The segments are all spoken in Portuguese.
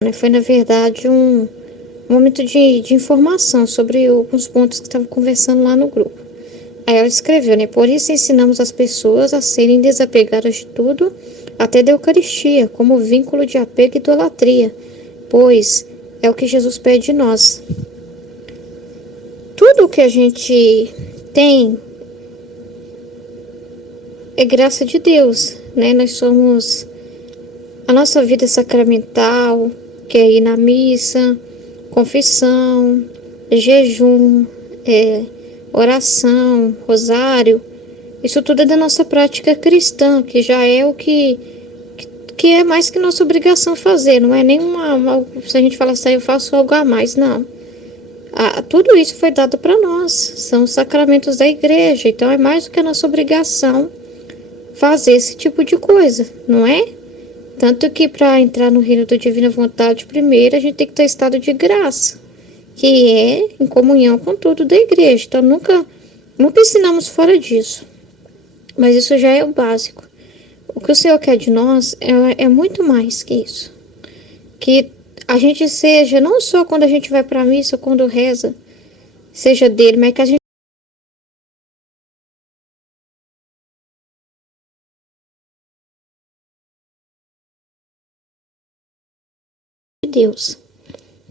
Né? Foi, na verdade, um momento de informação sobre alguns pontos que estava conversando lá no grupo. Aí ela escreveu, né? Por isso ensinamos as pessoas a serem desapegadas de tudo, até da Eucaristia, como vínculo de apego e idolatria, pois é o que Jesus pede de nós. Tudo que a gente tem é graça de Deus, né? Nós somos a nossa vida sacramental, que é ir na missa, confissão, jejum, oração, rosário. Isso tudo é da nossa prática cristã, que já é o que é mais que nossa obrigação fazer. Não é nenhuma, se a gente fala assim, eu faço algo a mais, não. Tudo isso foi dado para nós, são os sacramentos da igreja, então é mais do que a nossa obrigação fazer esse tipo de coisa, não é? Tanto que para entrar no reino da divina vontade, primeiro a gente tem que ter estado de graça, que é em comunhão com tudo da igreja. Então nunca ensinamos fora disso, mas isso já é o básico. O que o Senhor quer de nós é muito mais que isso. Que a gente seja, não só quando a gente vai para a missa, quando reza, seja dele, mas que a gente de Deus.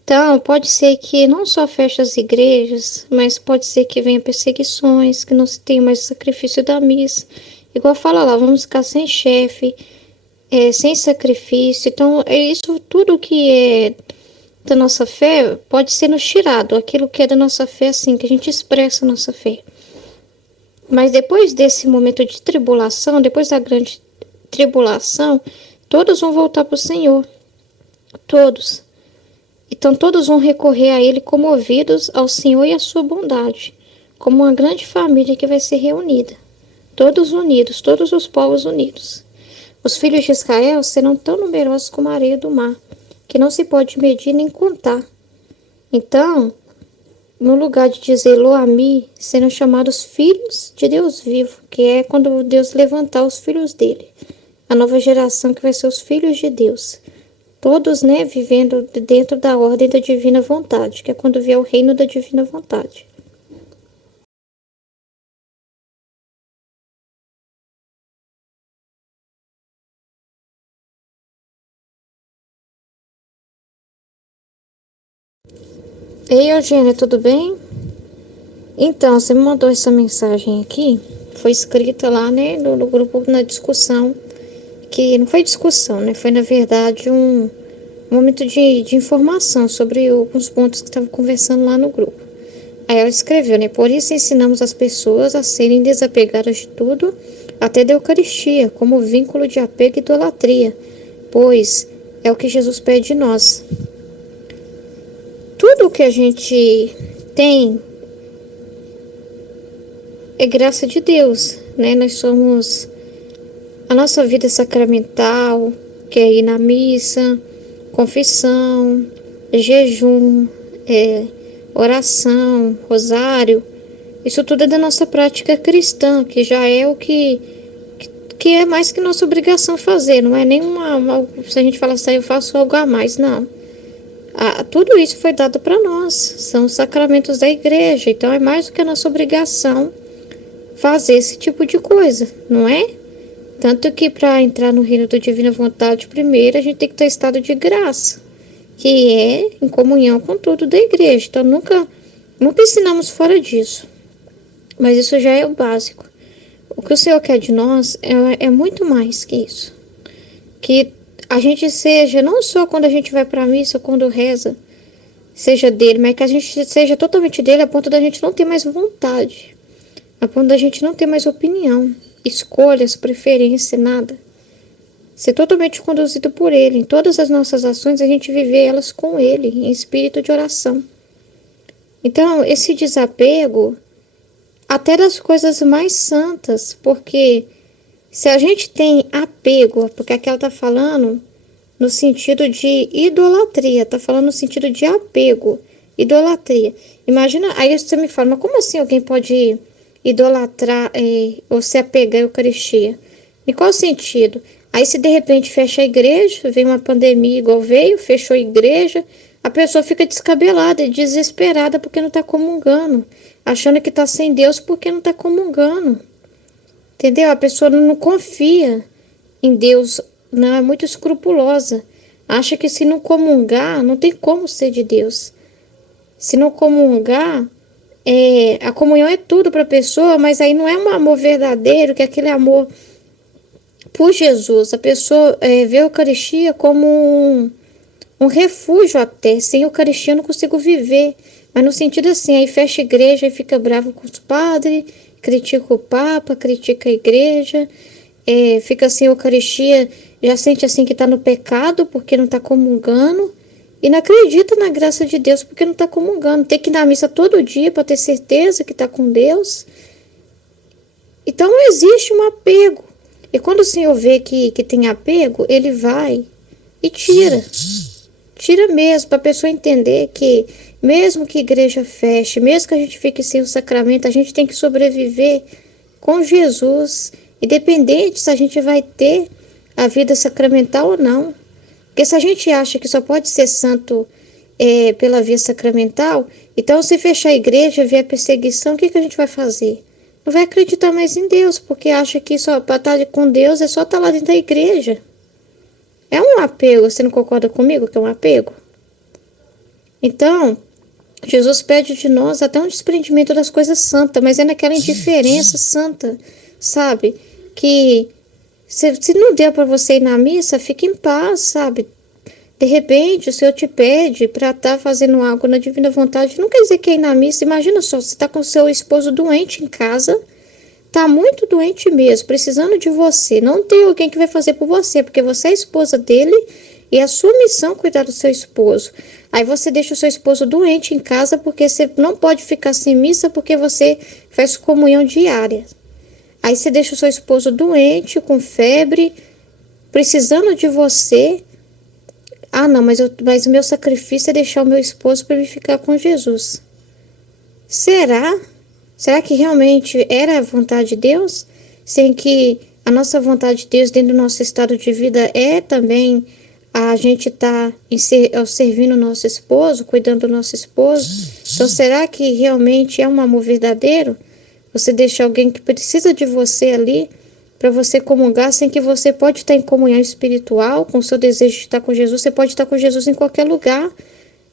Então, pode ser que não só feche as igrejas, mas pode ser que venha perseguições, que não se tenha mais o sacrifício da missa. Igual fala lá, vamos ficar sem chefe, sem sacrifício. Então, é isso tudo que é da nossa fé pode ser nos tirado. Aquilo que é da nossa fé, assim, que a gente expressa a nossa fé. Mas depois desse momento de tribulação, depois da grande tribulação, todos vão voltar para o Senhor. Todos. Então todos vão recorrer a Ele comovidos ao Senhor e à sua bondade, como uma grande família que vai ser reunida. Todos unidos, todos os povos unidos. Os filhos de Israel serão tão numerosos como a areia do mar, que não se pode medir nem contar. Então, no lugar de dizer Lo-Ami, serão chamados filhos de Deus vivo, que é quando Deus levantar os filhos dele. A nova geração que vai ser os filhos de Deus. Todos, né, vivendo dentro da ordem da divina vontade, que é quando vier o reino da divina vontade. Ei, Eugênia, tudo bem? Então, você me mandou essa mensagem aqui, foi escrita lá, né, no grupo, na discussão, que não foi discussão, né, foi na verdade um momento de informação sobre alguns pontos que estava conversando lá no grupo. Aí ela escreveu, né, por isso ensinamos as pessoas a serem desapegadas de tudo, até da Eucaristia, como vínculo de apego e idolatria, pois é o que Jesus pede de nós. Tudo que a gente tem é graça de Deus, né? Nós somos a nossa vida sacramental, que é ir na missa, confissão, jejum, oração, rosário. Isso tudo é da nossa prática cristã, que já é o que é mais que nossa obrigação fazer. Não é nenhuma, se a gente fala assim, eu faço algo a mais, não. Tudo isso foi dado para nós, são os sacramentos da igreja, então é mais do que a nossa obrigação fazer esse tipo de coisa, não é? Tanto que para entrar no reino da divina vontade, primeiro a gente tem que ter estado de graça, que é em comunhão com tudo da igreja. Então nunca ensinamos fora disso, mas isso já é o básico. O que o Senhor quer de nós é muito mais que isso. Que a gente seja, não só quando a gente vai para a missa, quando reza, seja dele, mas que a gente seja totalmente dele a ponto da gente não ter mais vontade, a ponto da gente não ter mais opinião, escolhas, preferência, nada. Ser totalmente conduzido por ele. Em todas as nossas ações, a gente viver elas com ele, em espírito de oração. Então, esse desapego, até das coisas mais santas, porque se a gente tem apego, porque aqui ela está falando no sentido de idolatria, está falando no sentido de apego, idolatria. Imagina, aí você me fala, mas como assim alguém pode idolatrar ou se apegar à Eucaristia? Em qual sentido? Aí se de repente fecha a igreja, vem uma pandemia igual veio, fechou a igreja, a pessoa fica descabelada e desesperada porque não está comungando, achando que está sem Deus porque não está comungando. Entendeu? A pessoa não confia em Deus, não, é muito escrupulosa. Acha que se não comungar, não tem como ser de Deus. Se não comungar, a comunhão é tudo para a pessoa, mas aí não é um amor verdadeiro, que é aquele amor por Jesus. A pessoa vê a Eucaristia como um refúgio até. Sem Eucaristia eu não consigo viver. Mas no sentido assim, aí fecha a igreja e fica bravo com os padres, critica o Papa, critica a igreja, fica sem Eucaristia, já sente assim que está no pecado porque não está comungando. E não acredita na graça de Deus porque não está comungando. Tem que ir na missa todo dia para ter certeza que está com Deus. Então não existe um apego. E quando o Senhor vê que tem apego, Ele vai e tira. Tira mesmo, para a pessoa entender que mesmo que a igreja feche, mesmo que a gente fique sem o sacramento, a gente tem que sobreviver com Jesus. Independente se a gente vai ter a vida sacramental ou não. Porque se a gente acha que só pode ser santo pela via sacramental, então se fechar a igreja, vier perseguição, o que a gente vai fazer? Não vai acreditar mais em Deus, porque acha que só para estar com Deus é só estar lá dentro da igreja. É um apego, você não concorda comigo que é um apego? Então, Jesus pede de nós até um desprendimento das coisas santas, mas é naquela indiferença santa, sabe? Que se não deu para você ir na missa, fique em paz, sabe? De repente, o Senhor te pede para estar fazendo algo na divina vontade. Não quer dizer que é ir na missa. Imagina só, você está com seu esposo doente em casa, está muito doente mesmo, precisando de você. Não tem alguém que vai fazer por você, porque você é a esposa dele e é a sua missão cuidar do seu esposo. Aí você deixa o seu esposo doente em casa porque você não pode ficar sem missa porque você faz comunhão diária. Aí você deixa o seu esposo doente, com febre, precisando de você. Ah, não, mas o meu sacrifício é deixar o meu esposo para ele ficar com Jesus. Será? Será que realmente era a vontade de Deus? Sem que a nossa vontade de Deus dentro do nosso estado de vida é também a gente estar servindo o nosso esposo, cuidando do nosso esposo? Então será que realmente é um amor verdadeiro? Você deixa alguém que precisa de você ali para você comungar, sem que você pode estar em comunhão espiritual, com o seu desejo de estar com Jesus. Você pode estar com Jesus em qualquer lugar,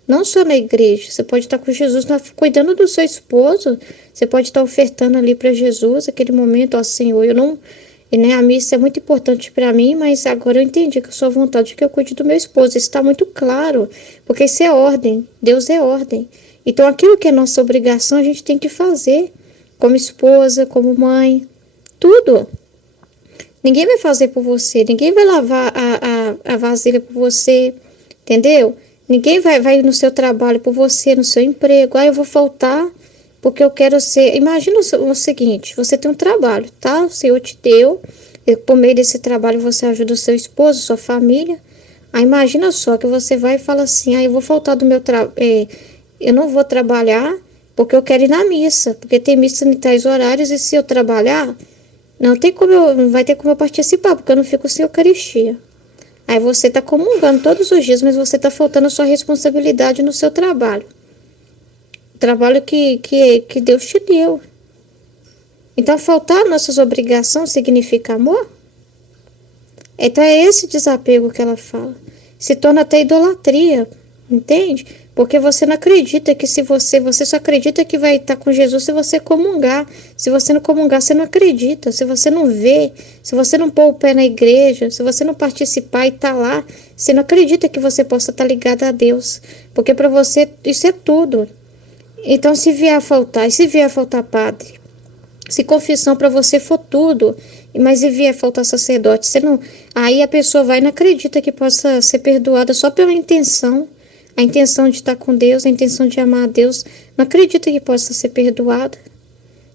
não só na igreja. Você pode estar com Jesus cuidando do seu esposo. Você pode estar ofertando ali para Jesus aquele momento, ó Senhor, a missa é muito importante para mim, mas agora eu entendi que a sua vontade é que eu cuide do meu esposo. Isso está muito claro, porque isso é ordem, Deus é ordem. Então aquilo que é nossa obrigação a gente tem que fazer, como esposa, como mãe, tudo. Ninguém vai fazer por você, ninguém vai lavar a vasilha por você, entendeu? Ninguém vai no seu trabalho por você, no seu emprego. Eu vou faltar porque eu quero ser... Imagina o seguinte, você tem um trabalho, tá? O Senhor te deu, e por meio desse trabalho você ajuda o seu esposo, sua família. Aí imagina só que você vai e fala assim, eu vou faltar do meu trabalho, eu não vou trabalhar porque eu quero ir na missa, porque tem missa em tais horários e se eu trabalhar... Não vai ter como eu participar, porque eu não fico sem Eucaristia. Aí você está comungando todos os dias, mas você está faltando a sua responsabilidade no seu trabalho. O trabalho que Deus te deu. Então, faltar nossas obrigações significa amor? Então, é esse desapego que ela fala. Se torna até idolatria, entende? Porque você não acredita que você só acredita que vai estar com Jesus se você comungar. Se você não comungar, você não acredita. Se você não vê, se você não pôr o pé na igreja, se você não participar e estar lá, você não acredita que você possa estar ligado a Deus. Porque para você isso é tudo. Então se vier a faltar padre, se confissão para você for tudo, mas se vier a faltar sacerdote, aí a pessoa vai e não acredita que possa ser perdoada só pela intenção. A intenção de estar com Deus, a intenção de amar a Deus, não acredita que possa ser perdoada.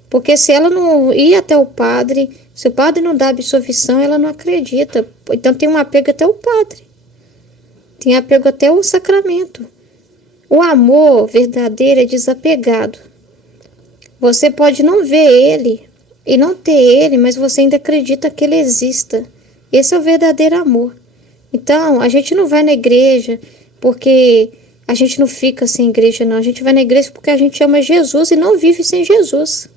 Porque se ela não ir até o padre, se o padre não dá absolvição, ela não acredita. Então tem um apego até o padre. Tem apego até o sacramento. O amor verdadeiro é desapegado. Você pode não ver ele e não ter ele, mas você ainda acredita que ele exista. Esse é o verdadeiro amor. Então, a gente não vai na igreja porque a gente não fica sem igreja, não. A gente vai na igreja porque a gente ama Jesus e não vive sem Jesus.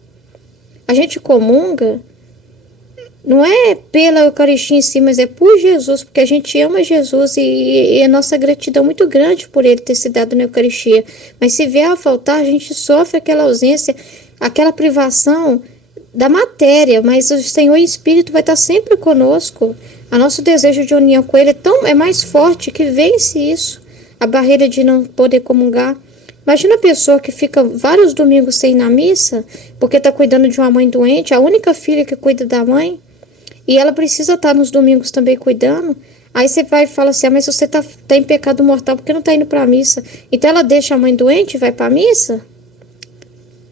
A gente comunga, não é pela Eucaristia em si, mas é por Jesus, porque a gente ama Jesus e a nossa gratidão é muito grande por ele ter se dado na Eucaristia. Mas se vier a faltar, a gente sofre aquela ausência, aquela privação da matéria, mas o Senhor Espírito vai estar sempre conosco. O nosso desejo de união com ele é mais forte que vence isso, a barreira de não poder comungar. Imagina a pessoa que fica vários domingos sem ir na missa, porque está cuidando de uma mãe doente, a única filha que cuida da mãe, e ela precisa estar nos domingos também cuidando. Aí você vai e fala assim, mas você tá em pecado mortal porque não está indo para a missa. Então ela deixa a mãe doente e vai para a missa?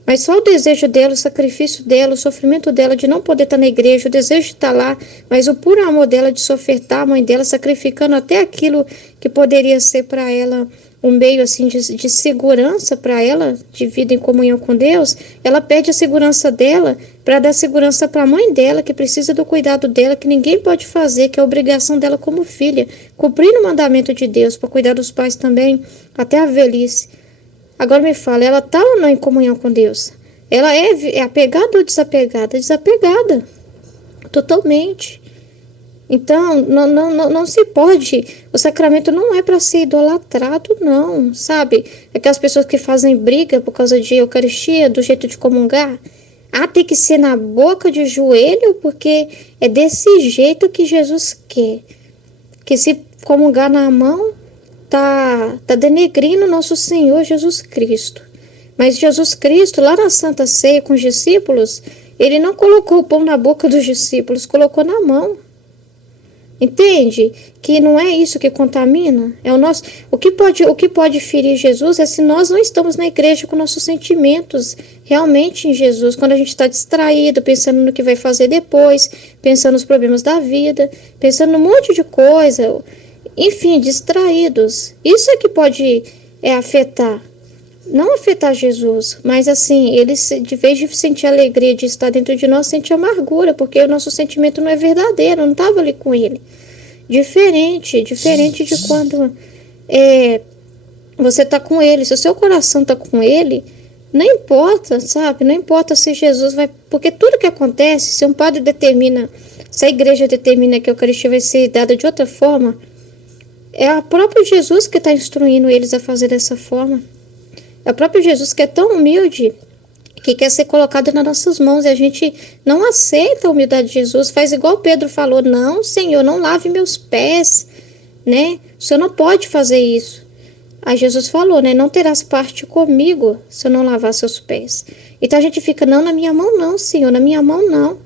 Mas só o desejo dela, o sacrifício dela, o sofrimento dela de não poder estar na igreja, o desejo de estar lá, mas o puro amor dela de se ofertar a mãe dela, sacrificando até aquilo que poderia ser para ela um meio assim de segurança para ela, de vida em comunhão com Deus, ela perde a segurança dela para dar segurança para a mãe dela, que precisa do cuidado dela, que ninguém pode fazer, que é a obrigação dela como filha, cumprir o mandamento de Deus, para cuidar dos pais também, até a velhice. Agora me fala, ela está ou não em comunhão com Deus? Ela é apegada ou desapegada? Desapegada, totalmente. Então, não se pode, o sacramento não é para ser idolatrado, não, sabe? Aquelas pessoas que fazem briga por causa de Eucaristia, do jeito de comungar. Ah, tem que ser na boca de joelho, porque é desse jeito que Jesus quer. Que se comungar na mão, tá denegrindo nosso Senhor Jesus Cristo. Mas Jesus Cristo, lá na Santa Ceia com os discípulos, ele não colocou o pão na boca dos discípulos, colocou na mão. Entende? Que não é isso que contamina. É o que pode ferir Jesus é se nós não estamos na igreja com nossos sentimentos realmente em Jesus. Quando a gente está distraído, pensando no que vai fazer depois, pensando nos problemas da vida, pensando num monte de coisa, enfim, distraídos. Isso é que pode afetar. Não afetar Jesus, mas assim, ele, de vez de sentir alegria de estar dentro de nós, sente amargura, porque o nosso sentimento não é verdadeiro, não estava ali com ele. Diferente de quando você está com ele. Se o seu coração está com ele, não importa, sabe? Não importa se Jesus vai... Porque tudo que acontece, se um padre determina, se a igreja determina que a Eucaristia vai ser dada de outra forma, é o próprio Jesus que está instruindo eles a fazer dessa forma. É o próprio Jesus que é tão humilde que quer ser colocado nas nossas mãos e a gente não aceita a humildade de Jesus, faz igual Pedro falou, não, Senhor, não lave meus pés, né? O Senhor não pode fazer isso. Aí Jesus falou, né? Não terás parte comigo se eu não lavar seus pés. Então a gente fica, não, na minha mão não, Senhor, na minha mão não.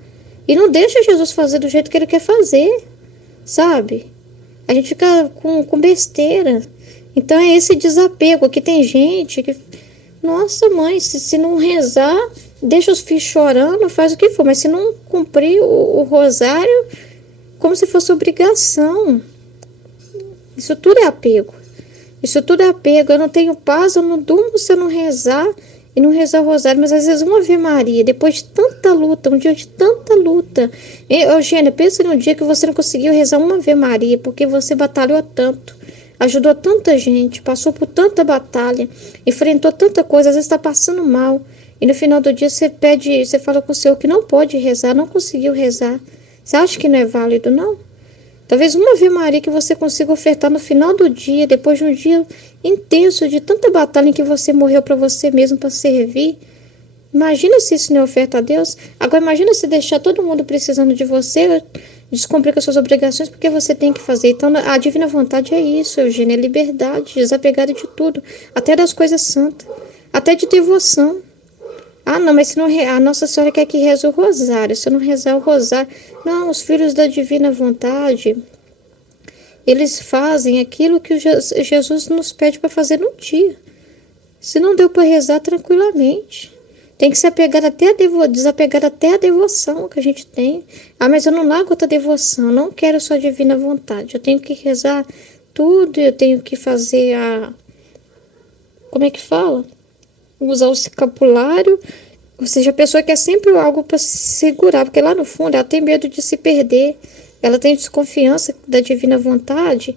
E não deixa Jesus fazer do jeito que ele quer fazer, sabe? A gente fica com besteira. Então é esse desapego, que tem gente que, nossa mãe, se não rezar, deixa os filhos chorando, faz o que for, mas se não cumprir o rosário, como se fosse obrigação. Isso tudo é apego. Isso tudo é apego. Eu não tenho paz, eu não durmo se eu não rezar e não rezar o rosário, mas às vezes uma Ave Maria, depois de tanta luta, um dia de tanta luta. Eugênia, pensa num dia que você não conseguiu rezar uma Ave Maria, porque você batalhou tanto. Ajudou tanta gente, passou por tanta batalha, enfrentou tanta coisa, às vezes está passando mal. E no final do dia você fala com o Senhor que não pode rezar, não conseguiu rezar. Você acha que não é válido, não? Talvez uma Ave Maria que você consiga ofertar no final do dia, depois de um dia intenso, de tanta batalha em que você morreu para você mesmo, para servir. Imagina se isso não é oferta a Deus. Agora imagina se deixar todo mundo precisando de você, descumprir com as suas obrigações, porque você tem que fazer. Então a divina vontade é isso, Eugênia, é liberdade, desapegada de tudo, até das coisas santas, até de devoção. Ah, não, mas se não a Nossa Senhora quer que reze o rosário, se eu não rezar o rosário... Não, os filhos da divina vontade, eles fazem aquilo que Jesus nos pede para fazer no dia. Se não deu para rezar tranquilamente, tem que se apegar desapegar até a devoção que a gente tem. Ah, mas eu não largo outra devoção, não quero só a divina vontade. Eu tenho que rezar tudo, eu tenho que fazer como é que fala? Usar o escapulário. Ou seja, a pessoa quer sempre algo para se segurar, porque lá no fundo ela tem medo de se perder. ela tem desconfiança da divina vontade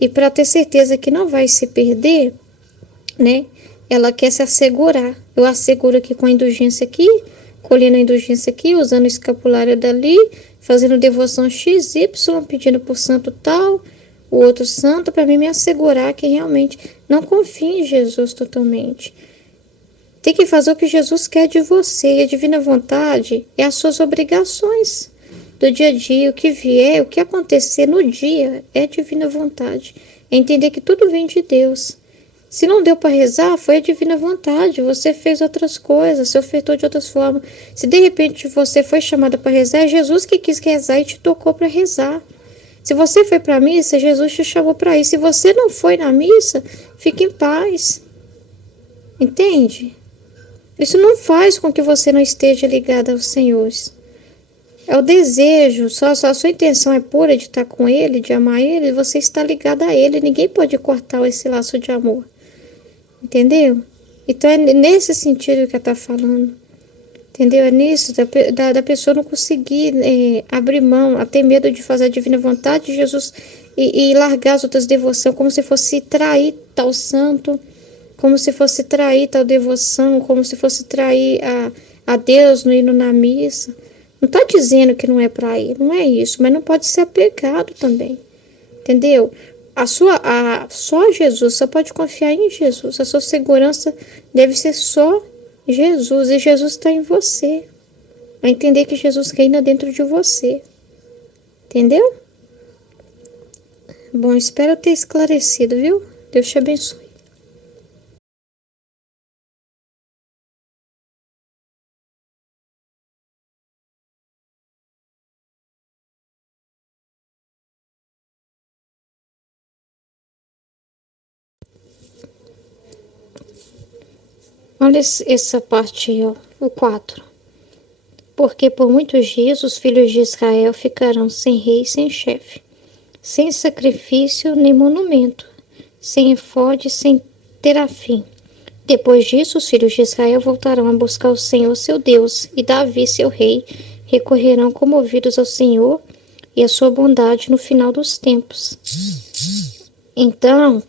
e para ter certeza que não vai se perder, né? Ela quer se assegurar. Eu asseguro aqui com a indulgência aqui, colhendo a indulgência aqui, usando o escapulário dali, fazendo devoção XY, pedindo por santo tal, o outro santo, para mim me assegurar que realmente não confio em Jesus totalmente. Tem que fazer o que Jesus quer de você. E a divina vontade é as suas obrigações do dia a dia, o que vier, o que acontecer no dia é divina vontade. É entender que tudo vem de Deus. Se não deu para rezar, foi a divina vontade. Você fez outras coisas, se ofertou de outras formas. Se de repente você foi chamada para rezar, é Jesus que quis rezar e te tocou para rezar. Se você foi para a missa, Jesus te chamou para ir. Se você não foi na missa, fique em paz. Entende? Isso não faz com que você não esteja ligada aos senhores. É o desejo, só a sua intenção é pura de estar com ele, de amar ele, você está ligada a ele. Ninguém pode cortar esse laço de amor. Entendeu? Então é nesse sentido que ela está falando. Entendeu? É nisso, da pessoa não conseguir abrir mão, a ter medo de fazer a divina vontade de Jesus e largar as outras devoções, como se fosse trair tal santo, como se fosse trair tal devoção, como se fosse trair a Deus no hino na missa. Não está dizendo que não é para ir, não é isso, mas não pode ser apegado também. Entendeu? Só Jesus, só pode confiar em Jesus. A sua segurança deve ser só Jesus, e Jesus está em você. Vai entender que Jesus reina dentro de você. Entendeu? Bom, espero ter esclarecido, viu? Deus te abençoe. Olha essa parte aí, ó, o 4. Porque por muitos dias os filhos de Israel ficarão sem rei e sem chefe, sem sacrifício nem monumento, sem efode, sem terafim. Depois disso, os filhos de Israel voltarão a buscar o Senhor seu Deus, e Davi seu rei recorrerão comovidos ao Senhor e à sua bondade no final dos tempos. Então,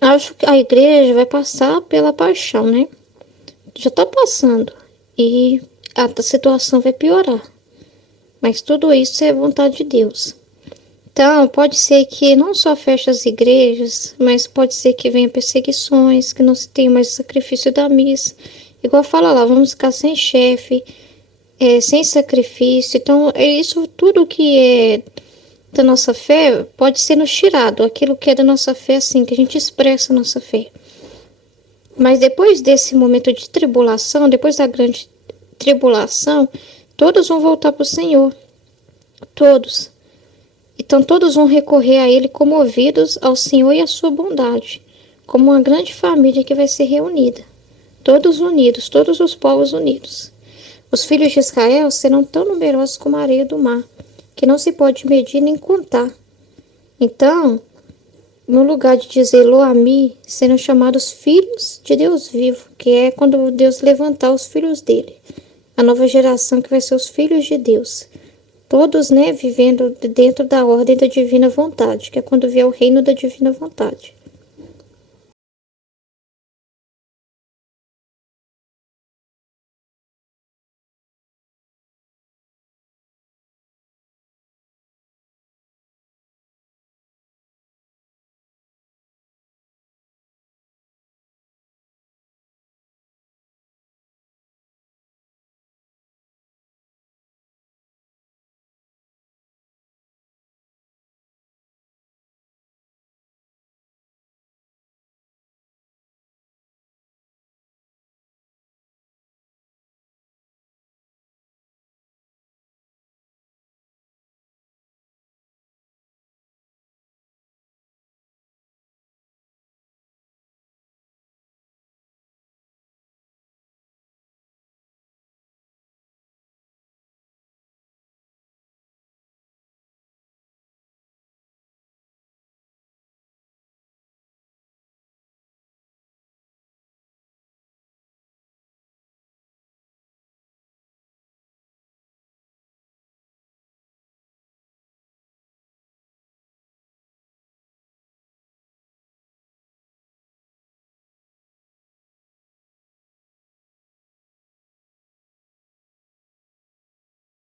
acho que a igreja vai passar pela paixão, né? Já está passando. E a situação vai piorar. Mas tudo isso é vontade de Deus. Então, pode ser que não só feche as igrejas, mas pode ser que venha perseguições, que não se tenha mais sacrifício da missa. Igual fala lá, vamos ficar sem chefe, sem sacrifício. Então, é isso tudo que é da nossa fé pode ser nos tirado. Aquilo que é da nossa fé, assim, que a gente expressa a nossa fé. Mas depois desse momento de tribulação, depois da grande tribulação, todos vão voltar para o Senhor. Todos. Então todos vão recorrer a Ele comovidos ao Senhor e à sua bondade, como uma grande família que vai ser reunida. Todos unidos, todos os povos unidos. Os filhos de Israel serão tão numerosos como a areia do mar, que não se pode medir nem contar. Então, no lugar de dizer Lo-Ami, serão chamados filhos de Deus vivo, que é quando Deus levantar os filhos dele. A nova geração que vai ser os filhos de Deus. Todos, né, vivendo dentro da ordem da divina vontade, que é quando vier o reino da divina vontade.